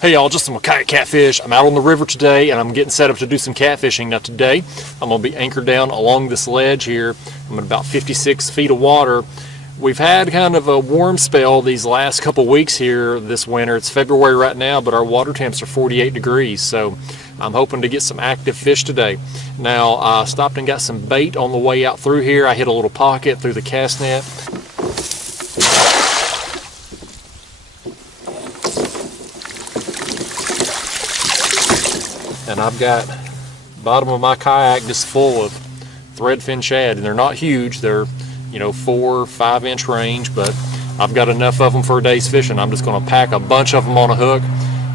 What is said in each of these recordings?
Hey y'all, just some Kayak catfish. I'm out on the river today and I'm getting set up to do some catfishing. Now today, I'm gonna be anchored down along this ledge here. I'm at about 56 feet of water. We've had kind of a warm spell these last couple weeks here this winter. It's February right now, but our water temps are 48 degrees, so I'm hoping to get some active fish today. Now, I stopped and got some bait on the way out through here. I hit a little pocket through the cast net. And I've got the bottom of my kayak just full of threadfin shad, and they're not huge. They're 4 or 5 inch range, but I've got enough of them for a day's fishing. I'm just going to pack a bunch of them on a hook,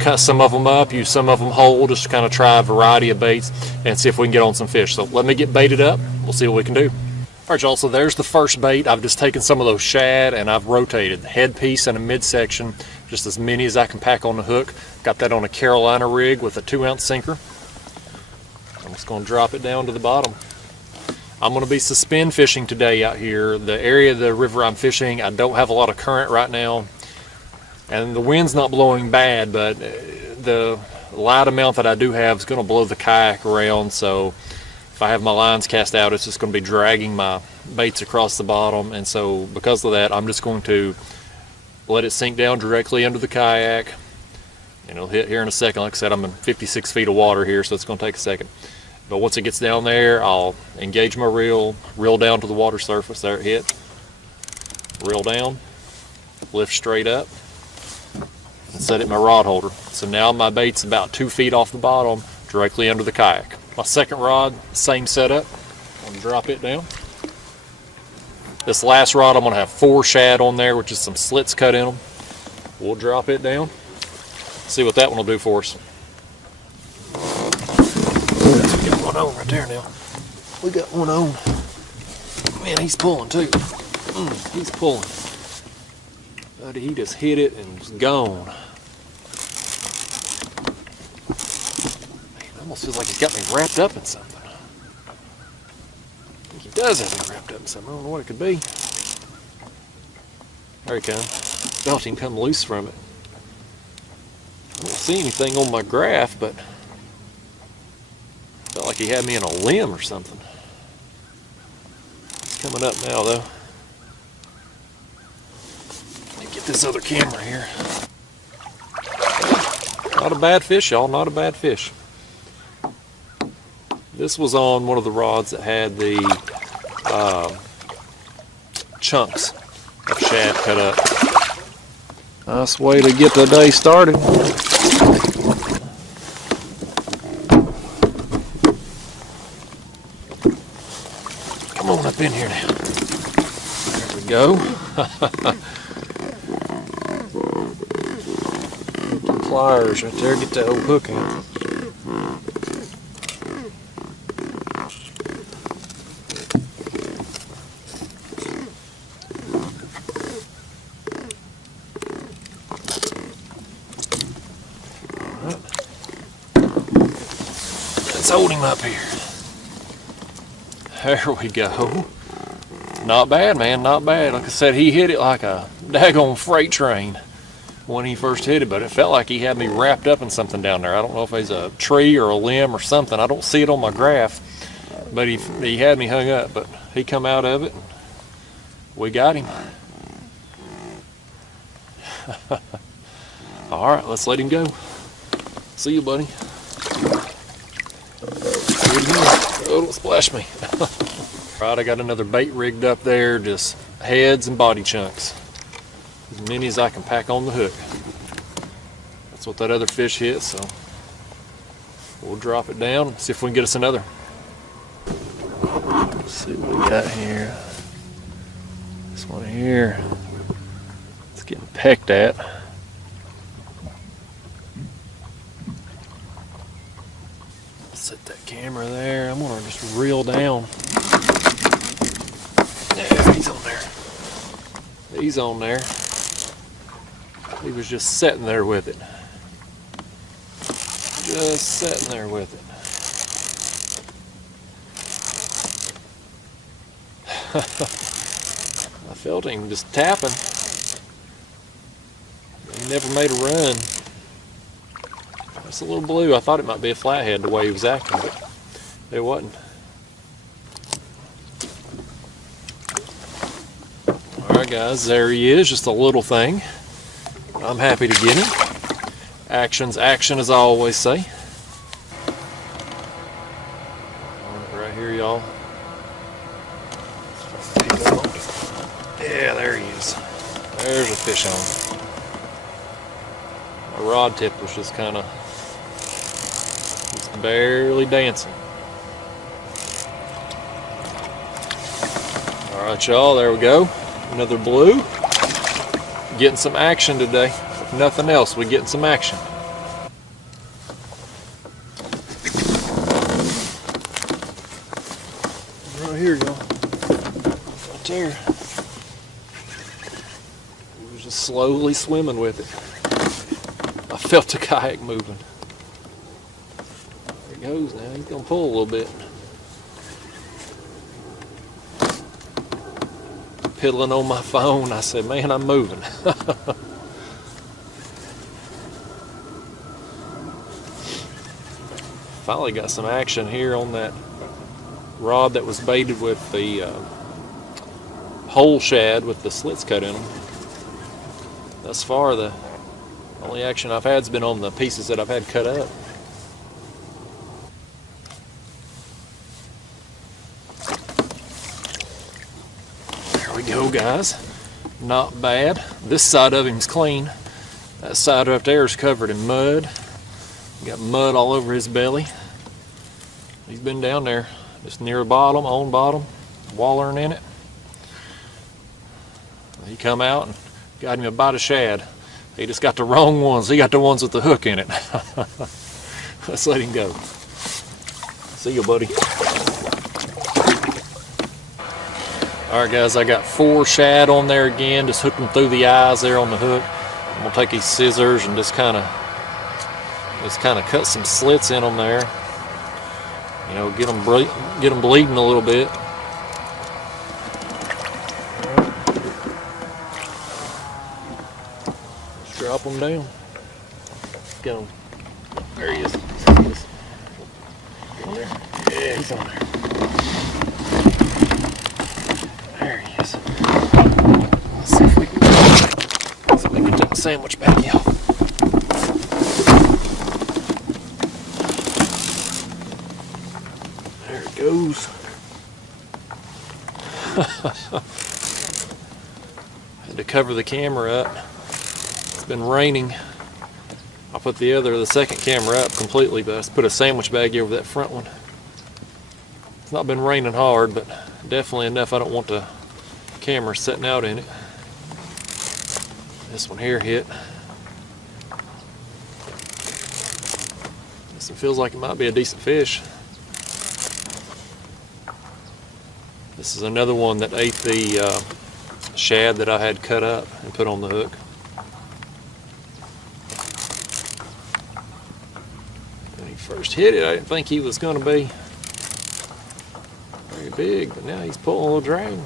cut some of them up, use some of them whole, just to kind of try a variety of baits and see if we can get on some fish. So let me get baited up. We'll see what we can do. All right, y'all, so there's the first bait. I've just taken some of those shad and I've rotated the head piece and a midsection, just as many as I can pack on the hook. Got that on a Carolina rig with a 2-ounce sinker. I'm just going to drop it down to the bottom. I'm going to be suspend fishing today out here. The area of the river I'm fishing, I don't have a lot of current right now, and the wind's not blowing bad, but the light amount that I do have is going to blow the kayak around, so if I have my lines cast out, it's just going to be dragging my baits across the bottom. And so because of that, I'm just going to let it sink down directly under the kayak, and it'll hit here in a second. Like I said, I'm in 56 feet of water here, so it's going to take a second. But once it gets down there, I'll engage my reel down to the water surface. There it hit. Reel down, lift straight up, and set it in my rod holder. So now my bait's about 2 feet off the bottom, directly under the kayak. My second rod, same setup. I'm going to drop it down. This last rod, I'm going to have 4 shad on there, which is some slits cut in them. We'll drop it down. See what that one will do for us. We got one on right there now. We got one on. Man, he's pulling too. He's pulling. Buddy, he just hit it and was gone. Man, it almost feels like he's got me wrapped up in something. I think he does have me wrapped up in something. I don't know what it could be. There he comes. Felt him come loose from it. I don't see anything on my graph, but felt like he had me in a limb or something. It's coming up now, though. Let me get this other camera here. Not a bad fish, y'all. Not a bad fish. This was on one of the rods that had the chunks of shad cut up. Nice way to get the day started. Come on up in here now. There we go. Pliers right there. Get that old hook in. Let's hold him up here. There we go. Not bad, man, not bad. Like I said, he hit it like a daggone freight train when he first hit it, but it felt like he had me wrapped up in something down there. I don't know if it's a tree or a limb or something. I don't see it on my graph, but he had me hung up, but he come out of it and we got him. All right, let's let him go. See you, buddy. Oh, don't splash me. Right, I got another bait rigged up there, just heads and body chunks. As many as I can pack on the hook. That's what that other fish hit, so we'll drop it down and see if we can get us another. Let's see what we got here. This one here, it's getting pecked at. Set that camera there. I'm gonna just reel down. Yeah, he's on there. He's on there. He was just sitting there with it. Just sitting there with it. I felt him just tapping. He never made a run. It's a little blue. I thought it might be a flathead the way he was acting, but it wasn't. Alright guys, there he is, just a little thing. I'm happy to get him. Action's action, as I always say. Right here, y'all. Yeah, there he is. There's a fish on. My rod tip was just kind of barely dancing. Alright y'all, there we go. Another blue. Getting some action today. If nothing else, we're getting some action. Right here, y'all. Right there. He was just slowly swimming with it. I felt the kayak moving. There he goes now. He's gonna pull a little bit. Piddling on my phone. I said, man, I'm moving. Finally got some action here on that rod that was baited with the whole shad with the slits cut in them. Thus far, the only action I've had has been on the pieces that I've had cut up. There we go, guys. Not bad. This side of him's clean. That side up there is covered in mud. Got mud all over his belly. He's been down there just near the bottom, on bottom, wallering in it. He come out and got him a bite of shad. He just got the wrong ones. He got the ones with the hook in it. Let's let him go. See you, buddy. Alright guys, I got 4 shad on there again. Just hooked them through the eyes there on the hook. I'm gonna take these scissors and just kind of cut some slits in them there. You know, get them bleeding a little bit. Just drop them down. Get them. There he is. On there. Yeah, he's on there. There he is. Let's see if we can take the sandwich baggie off. There it goes. Had to cover the camera up. It's been raining. I put the second camera up completely, but I just put a sandwich baggie over that front one. It's not been raining hard, but definitely enough I don't want the camera sitting out in it. This one here hit. This one feels like it might be a decent fish. This is another one that ate the shad that I had cut up and put on the hook. When he first hit it, I didn't think he was going to be very big, but now he's pulling a little drag.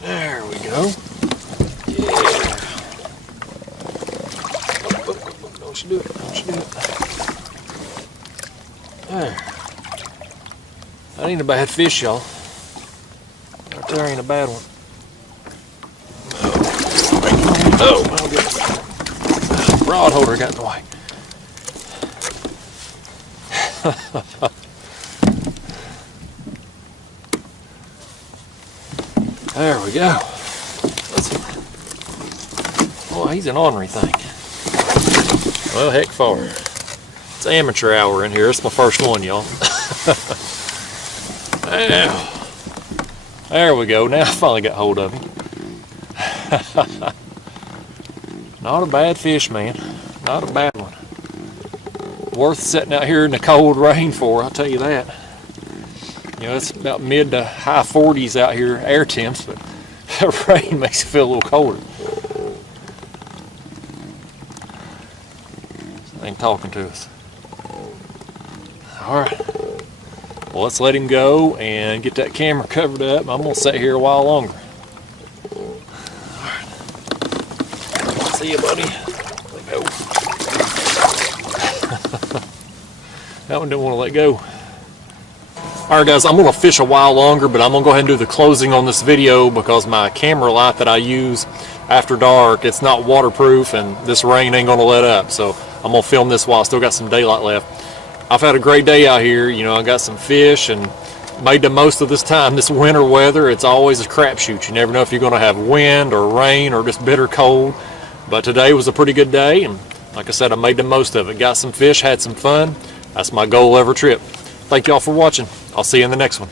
There we go. Yeah. Oh, don't you do it. Don't you do it. There. That ain't a bad fish, y'all. Right there ain't a bad one. Oh, my goodness. Rod holder got in the way. There we go. Oh, he's an ornery thing. Well, heck for it. It's amateur hour in here. It's my first one, y'all. There we go. Now I finally got hold of him. Not a bad fish, man. Not a bad one. Worth sitting out here in the cold rain for, I'll tell you that. You know, it's about mid to high 40s out here, air temps, but the rain makes it feel a little colder. Ain't talking to us. Alright. Well, let's let him go and get that camera covered up. I'm going to sit here a while longer. Alright. See you, buddy. Oh. That one didn't want to let go. Alright guys, I'm going to fish a while longer, but I'm going to go ahead and do the closing on this video because my camera light that I use after dark, it's not waterproof and this rain ain't going to let up. So I'm going to film this while I still got some daylight left. I've had a great day out here. You know, I got some fish and made the most of this time. This winter weather, it's always a crapshoot. You never know if you're going to have wind or rain or just bitter cold. But today was a pretty good day, and like I said, I made the most of it. Got some fish, had some fun. That's my goal every trip. Thank y'all for watching. I'll see you in the next one.